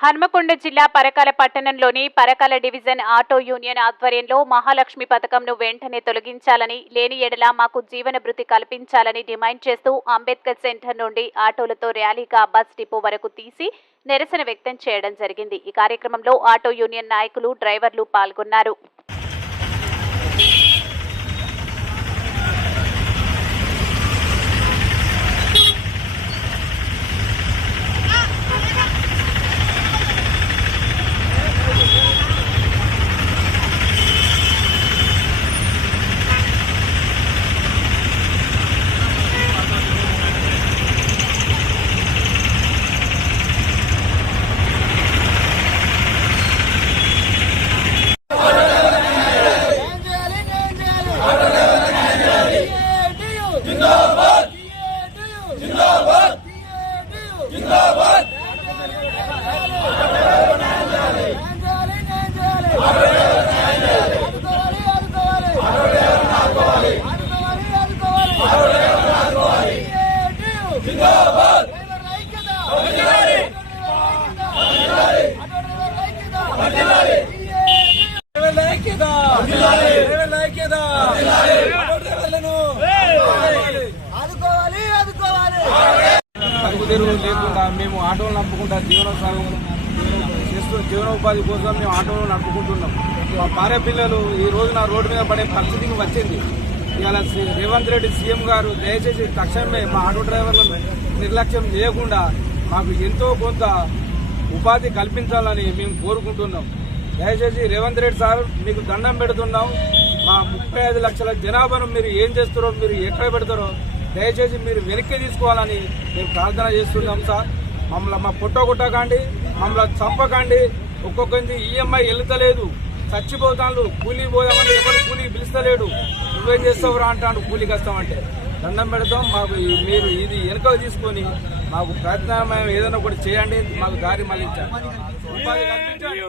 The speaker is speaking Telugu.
హన్మకొండ జిల్లా పరకాల పట్టణంలోని పరకాల డివిజన్ ఆటో యూనియన్ ఆధ్వర్యంలో మహాలక్ష్మి పథకంను వెంటనే తొలగించాలని లేని ఎడల మాకు జీవన భృతి కల్పించాలని డిమాండ్ చేస్తూ అంబేద్కర్ సెంటర్ నుండి ఆటోలతో ర్యాలీగా బస్ డిపో వరకు తీసి నిరసన వ్యక్తం చేయడం జరిగింది. ఈ కార్యక్రమంలో ఆటో యూనియన్ నాయకులు డ్రైవర్లు పాల్గొన్నారు. తెరువు లేకుండా మేము ఆటోలు నడుపుకుంటా జీవనోత్సాహం చేస్తూ జీవనోపాధి కోసం మేము ఆటోలు నడుపుకుంటున్నాం. మా భార్య పిల్లలు ఈ నా రోడ్డు మీద పడే పరిస్థితికి వచ్చింది. ఇవాళ రేవంత్ రెడ్డి సీఎం గారు దయచేసి తక్షణమే మా ఆటో డ్రైవర్లను నిర్లక్ష్యం చేయకుండా మాకు ఎంతో కొంత ఉపాధి కల్పించాలని మేము కోరుకుంటున్నాం. దయచేసి రేవంత్ రెడ్డి సార్ మీకు దండం పెడుతున్నాం. మా ముప్పై ఐదు లక్షల జనాభాను మీరు ఏం చేస్తారో మీరు ఎక్కడ పెడతారో దయచేసి మీరు వెనక్కి తీసుకోవాలని మేము ప్రార్థన చేస్తున్నాం సార్. మమ్మల్ని మా పుట్టగొట్టకండి మమ్మల్ని చంపకండి. ఒక్కొక్కరిది ఈఎంఐ వెళ్తలేదు చచ్చిపోతాను కూలీ పోదామని పిలుస్తలేడు నువ్వేం చేస్తావురా అంటాడు కూలీకి వస్తామంటే దండం పెడతాం మాకు మీరు ఇది వెనుక తీసుకొని మాకు ప్రయత్నం ఏదైనా ఒకటి చేయండి మాకు దారి కల్పించండి